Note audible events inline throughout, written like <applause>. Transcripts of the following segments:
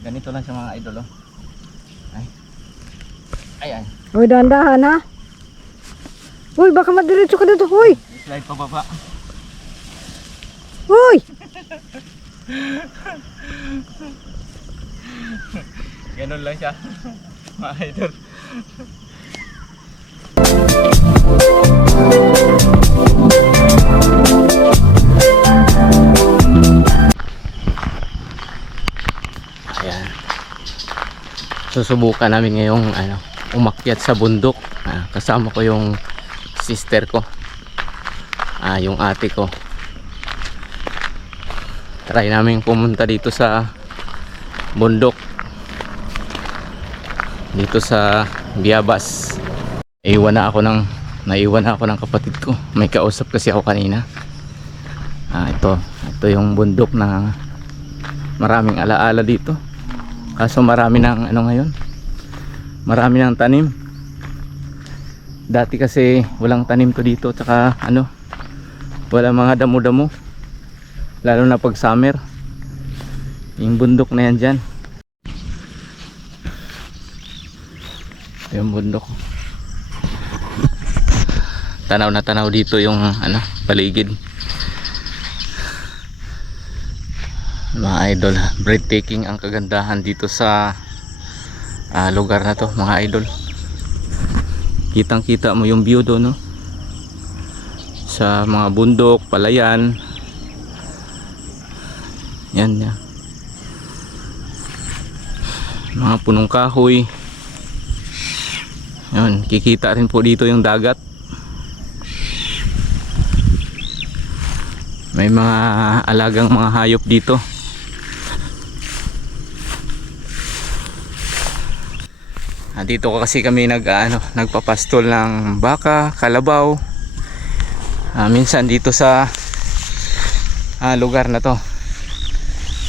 Ganito lang siya mga idol oh. Ay. Ay ay. Uy, dahan-dahan ha. Uy, baka madiretso ka dito. Uy, Slide pa baba. uy. Ganun lang siya. <laughs> mga idol. Susubukan namin ngayong ano, umakyat sa bundok. Ah, kasama ko yung sister ko. Ah, yung ate ko. Try namin pumunta dito sa bundok. Dito sa Biabas. Iwan na ako ng naiwan na ako ng kapatid ko. May kausap kasi ako kanina. Ah, ito. Ito yung bundok na maraming alaala dito. Kaso marami ng ano ngayon? Marami ng tanim. Dati kasi walang tanim to dito tsaka ano wala mga damo-damo. Lalo na pag summer. Yung bundok na yan dyan. Yung bundok. <laughs> Tanaw na tanaw dito yung ano, paligid. Mga idol, breathtaking ang kagandahan dito sa ah, lugar na to, mga idol. Kitang kita mo yung view doon, no? Sa mga bundok, palayan. Yan, yan. Mga punong kahoy. Yun, kikita rin po dito yung dagat. May mga alagang mga hayop dito. Dito kasi kami nag ano, nagpapastol ng baka, kalabaw. Ah, minsan dito sa ah, lugar na to.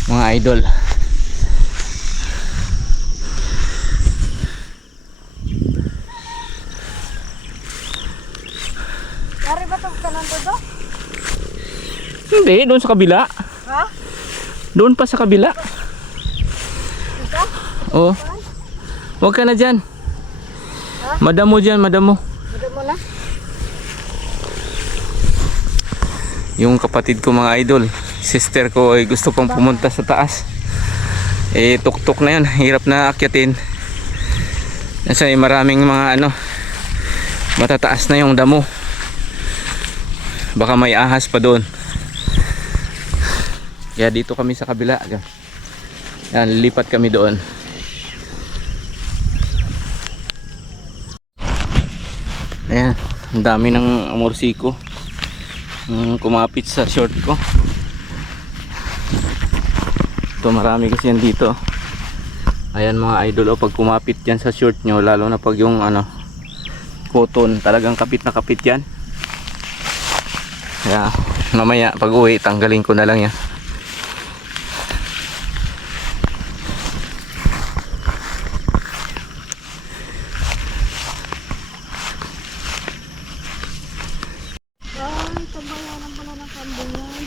Mga idol. Dari ba ito ka nandito? Hindi, doon sa kabila. Ha? Doon pa sa kabila. Dito? Oo. Huwag ka na dyan. Ha? Madamo dyan, madamo. Dito mo na. Yung kapatid ko mga idol, sister ko ay gusto pang pumunta sa taas. Eh, tuktok na yun. Hirap na akyatin. Kasi maraming mga ano, matataas na yung damo. Baka may ahas pa doon. Kaya dito kami sa kabila. Yan, lilipat kami doon. Ayan, ang dami ng amorsiko. Yung kumapit sa short ko. Ito marami kasi yan dito. Ayan mga idol, oh, pag kumapit yan sa short nyo, lalo na pag yung ano, cotton, talagang kapit na kapit yan. Kaya mamaya pag uwi, tanggalin ko na lang yan. Ay, tabayanan pala ng kambing yan.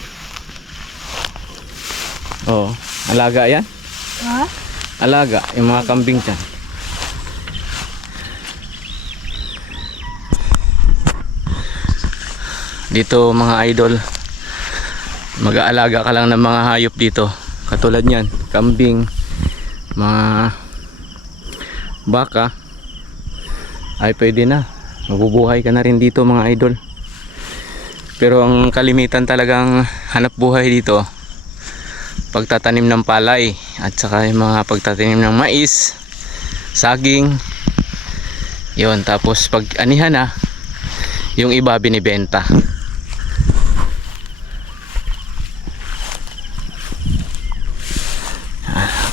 Oo, alaga yan. Ha? Alaga, yung mga kambing dyan. Dito mga idol, mag-aalaga ka lang ng mga hayop dito. Katulad niyan, kambing, mga baka, ay pwede na. Mabubuhay ka na rin dito mga idol. Pero ang kalimitan talagang hanap buhay dito, pagtatanim ng palay at saka yung mga pagtatanim ng mais saging. Yon tapos pag anihan na yung iba binibenta.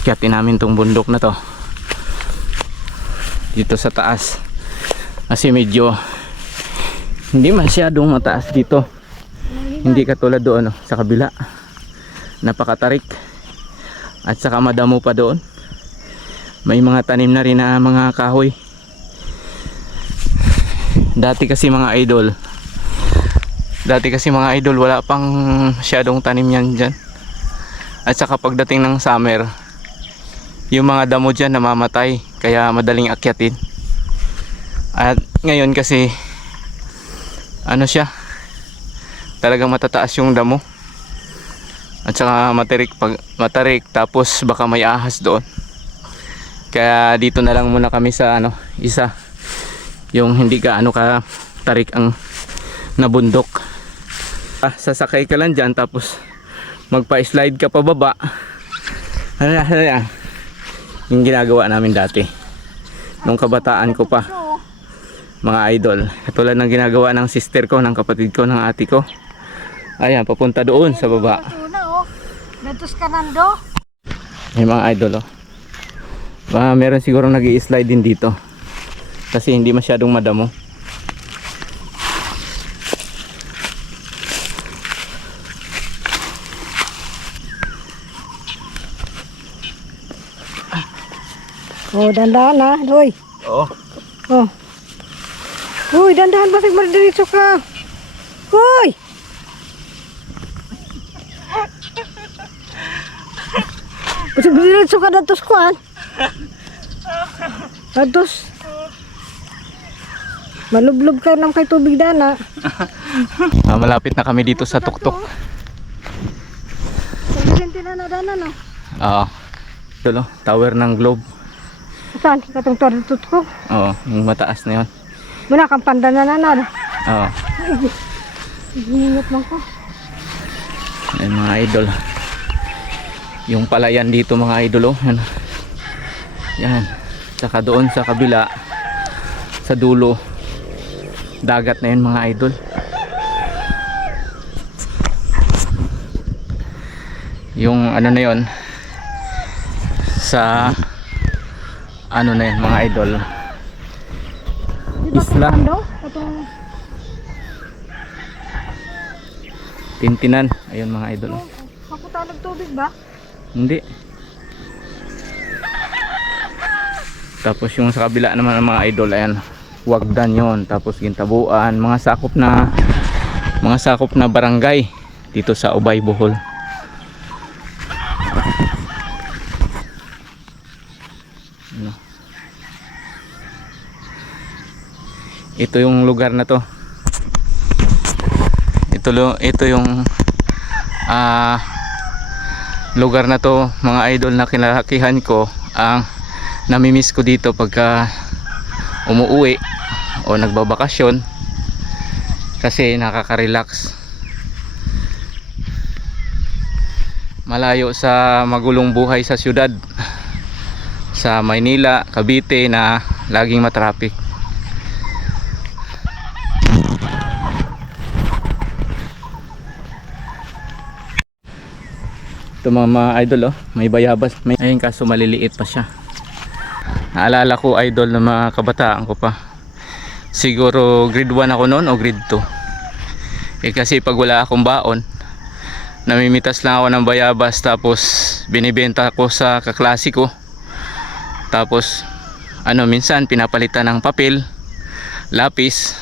Akyatin namin tong bundok na to. Dito sa taas. Kasi medyo hindi masyadong mataas dito. Hindi katulad doon oh, sa kabila napakatarik. At saka madamo pa doon. May mga tanim na rin na mga kahoy. Dati kasi mga idol. Dati kasi mga idol wala pang masyadong tanim yan dyan. At saka pagdating ng summer yung mga damo dyan namamatay kaya madaling akyatin. At ngayon kasi ano siya? Talagang matataas yung damo at saka matarik pag matarik tapos baka may ahas doon. Kaya dito na lang muna kami sa ano isa. Yung hindi ka ano ka tarik ang nabundok. Ah, sasakay ka lang dyan tapos magpa-slide ka pababa. Ano na, ano na yung ginagawa namin dati. Nung kabataan ko pa. Mga idol. Katulad ng ginagawa ng sister ko ng kapatid ko ng ate ko. Ayan papunta doon sa baba. Datos ka nando. may mga idol oh Ah, meron siguro nag slide din dito kasi hindi masyadong madamo Oh, dandahan na. Hoy. oo Oh. Uy, dandahan basig mardiritso ka. Hoy! Basig mardiritso ka datos ko an. Datos. Malublob ka lang kay tubig dana. Ah, malapit na kami dito sa tuktok Pagkasinti na na dana no. oo idol oh, tower ng globe Saan? Katong tortut ko. oo yung mataas na yun Muna kang panda na na na. oo Hingot lang ko. Ayan mga idol. Yung palayan dito mga idol oh. Yan. Yan. Saka doon sa kabila sa dulo dagat na yun mga idol. Yung ano na yun sa ano na yun mga idol. Di ba Isla. Tintinan. Ayun mga idol. oh. Pakuta tubig ba? Hindi. Tapos yung sa kabila naman ng mga idol, ayan, wagdan yon Tapos gintabuan, mga sakop na mga sakop na barangay dito sa Ubay, Bohol. Ano? Ito yung lugar na to. Ito, ito yung ah lugar na to mga idol na kinalakihan ko ang namimiss ko dito pagka umuwi o nagbabakasyon kasi nakaka-relax. Malayo sa magulong buhay sa syudad sa Maynila, Cavite na laging matraffic Ito mga, mga idol oh, may bayabas. May ayun kaso maliliit pa siya. Naalala ko idol ng mga kabataan ko pa. Siguro grade 1 ako noon o grade 2. Eh kasi pag wala akong baon, namimitas lang ako ng bayabas tapos binibenta ko sa kaklase ko. Tapos ano minsan pinapalitan ng papel, lapis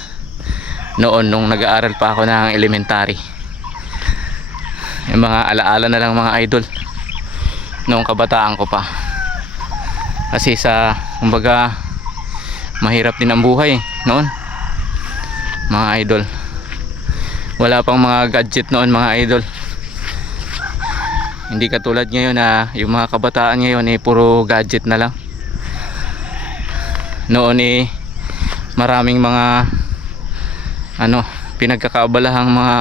noon nung nag-aaral pa ako ng elementary yung mga alaala na lang mga idol. Noong kabataan ko pa. Kasi sa kumbaga mahirap din ang buhay noon. Mga idol. Wala pang mga gadget noon mga idol. Hindi katulad ngayon na yung mga kabataan ngayon eh puro gadget na lang. Noon eh maraming mga ano pinagkakabalahang mga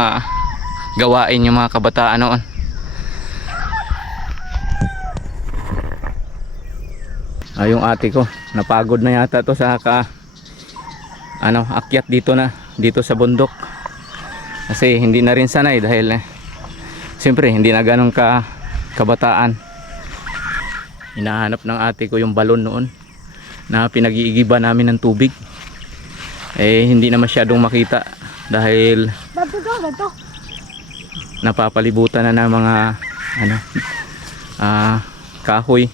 gawain yung mga kabataan noon. Ah, yung ate ko napagod na yata to sa ka ano akyat dito na dito sa bundok. Kasi hindi na rin sanay dahil eh, siyempre hindi na ganun ka kabataan. Hinahanap ng ate ko yung balon noon na pinag-iigiba namin ng tubig. Eh hindi na masyadong makita dahil Dato to. Napapalibutan na ng mga ano ah kahoy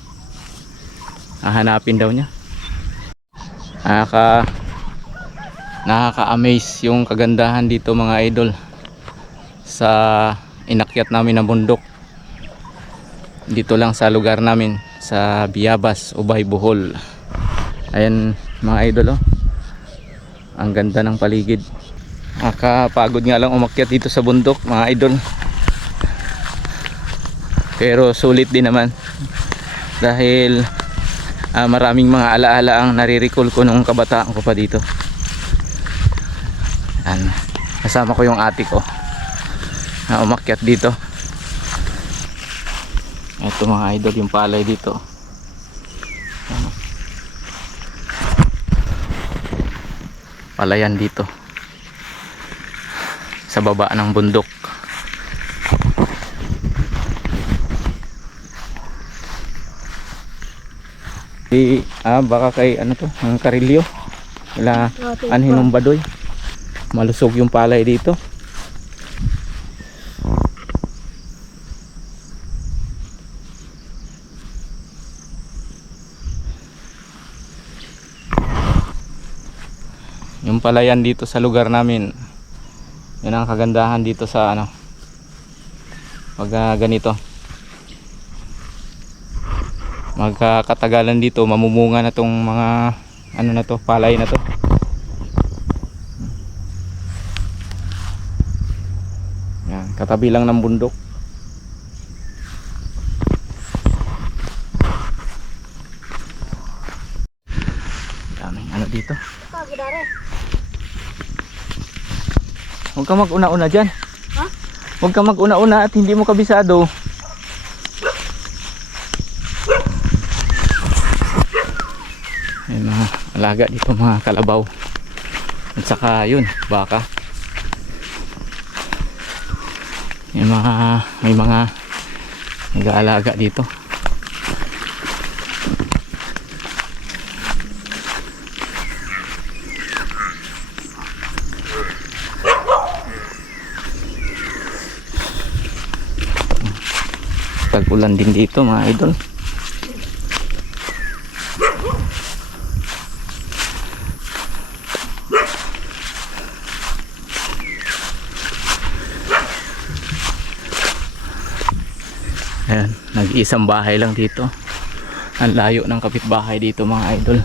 hahanapin daw niya nakaka nakaka-amaze yung kagandahan dito mga idol sa inakyat namin na bundok dito lang sa lugar namin sa Biabas, Ubay, Bohol. Ayan mga idol oh. Ang ganda ng paligid. Nakapagod nga lang umakyat dito sa bundok mga idol. Pero sulit din naman. Dahil ah, maraming mga alaala ang nare-recall ko nung kabataan ko pa dito. Yan. Kasama ko yung ate ko na umakyat dito. Ito mga idol yung palay dito. Palayan dito. Sa baba ng bundok. Di, ah, baka kay ano to, ang karilyo. Wala anhin ng badoy. Malusog yung palay dito. Yung palayan dito sa lugar namin. Yun ang kagandahan dito sa ano. Pag ah, ganito. Magkakatagalan dito, mamumunga na tong mga ano na to, palay na to. Yan, katabi lang ng bundok. Daming ano dito. Huwag ka mag-una-una dyan. Ha? Huwag ka mag-una-una at hindi mo kabisado. May mga alaga dito mga kalabaw. At saka yun, baka. May mga may mga nag-aalaga dito. Tag-ulan din dito mga idol. Ayan, nag-iisang bahay lang dito. Ang layo ng kapitbahay dito mga idol.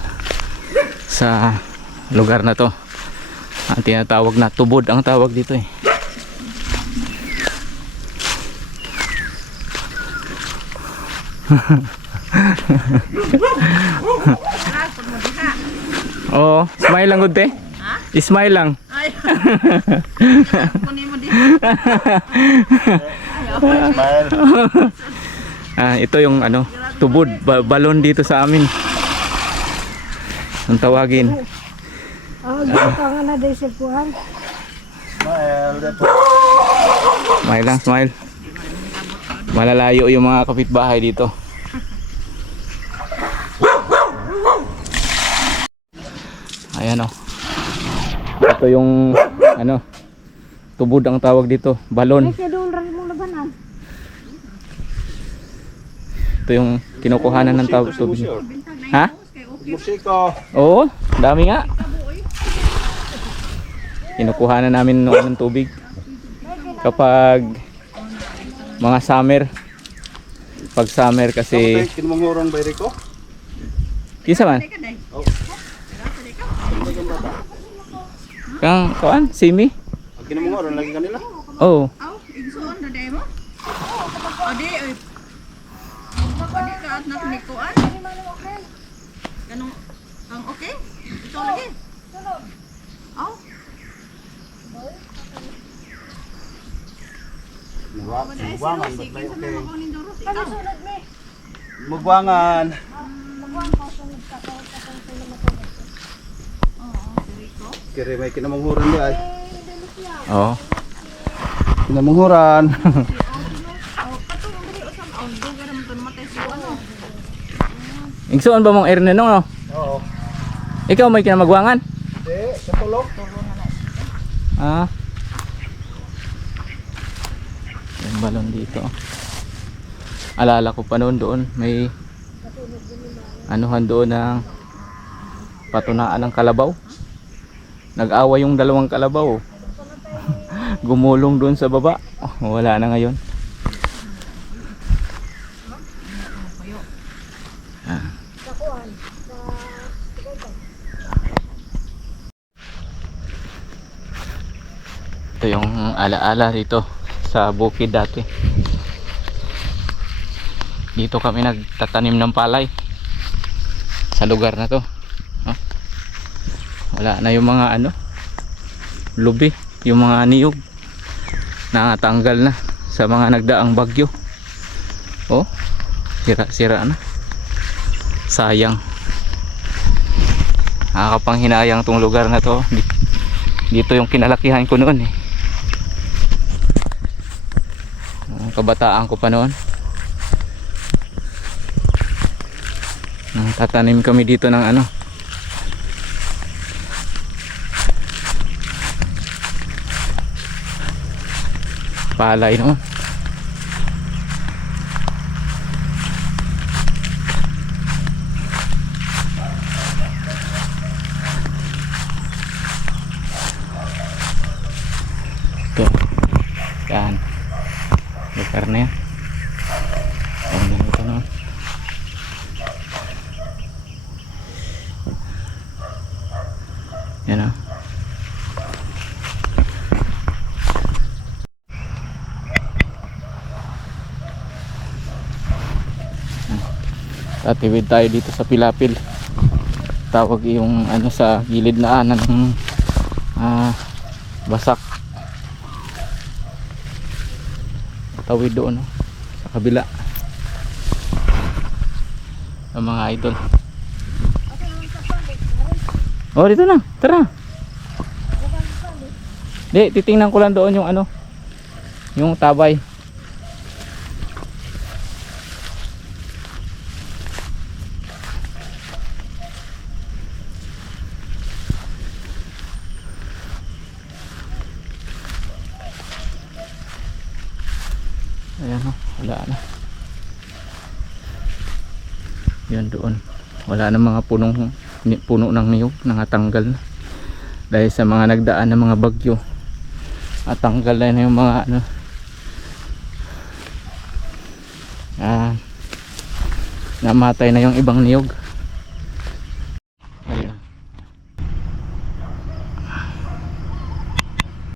Sa lugar na to. Ang tinatawag na tubod ang tawag dito eh. <laughs> Oo, smile lang gud. Smile lang. Ay. <laughs> Kunin mo din. Ah, ito yung ano, tubod, ba- balon dito sa amin. Ang tawagin. Ah, uh, nga na sa kuhan. Smile lang, smile. Malalayo yung mga kapitbahay dito. Ayan o. Ito yung ano, tubod ang tawag dito, balon. Ito yung kinukuhanan ng tawag tubig. Ha? Musiko. Oo, dami nga. Kinukuhanan namin ng tubig. Kapag mga summer. Pag summer kasi Kinumangurong ba Rico? Kinsa man? Kang kuan, simi? Kinumangurong lagi kanila. Oh, Aw, igsuon na day mo. Adi, oy. Adi ka at nakinikuan. Ganong, ang okay? Ito lagi. Mugwangan, ba't may okay? ako ni Doros. Ikaw. Mugwangan. Kiri may kinamanghuran di ay. oh. Kinamanghuran. Aw, <laughs> katong dali usam aw, duga naman to namatay si ano. Igsuon ba mong erne no? Oo. Ikaw may kinamagwangan? Di, sa tulog. Ah. Yung balon dito. Alala ko pa noon doon may anuhan doon ng patunaan ng kalabaw. Nag-away yung dalawang kalabaw. <laughs> Gumulong doon sa baba. Wala na ngayon. Ito yung alaala dito sa bukid dati. Dito kami nagtatanim ng palay sa lugar na to. Oh. Wala na yung mga ano lubi, yung mga niyog natanggal na sa mga nagdaang bagyo. Oh, sira-sira na. Sayang. Nakakapanghinayang tong lugar na to. Di- Dito yung kinalakihan ko noon eh. Kabataan ko pa noon. Tatanim kami dito ng ano. Palay noon. Ito. Yan. Lugar na yan. Yan yan ito noon. Yan o. Tatiwid tayo dito sa Pilapil. Tawag yung ano sa gilid na anan ng ah, basak. Tawid doon no? sa kabila. Ang mga idol. Oh, dito na. Tara. Di, titingnan ko lang doon yung ano. Yung tabay. Ayan o, wala na. Yan doon. Wala na mga punong puno ng niyog, nangatanggal na. Dahil sa mga nagdaan ng mga bagyo. At tanggal na yung mga ano. Ah, namatay na yung ibang niyog.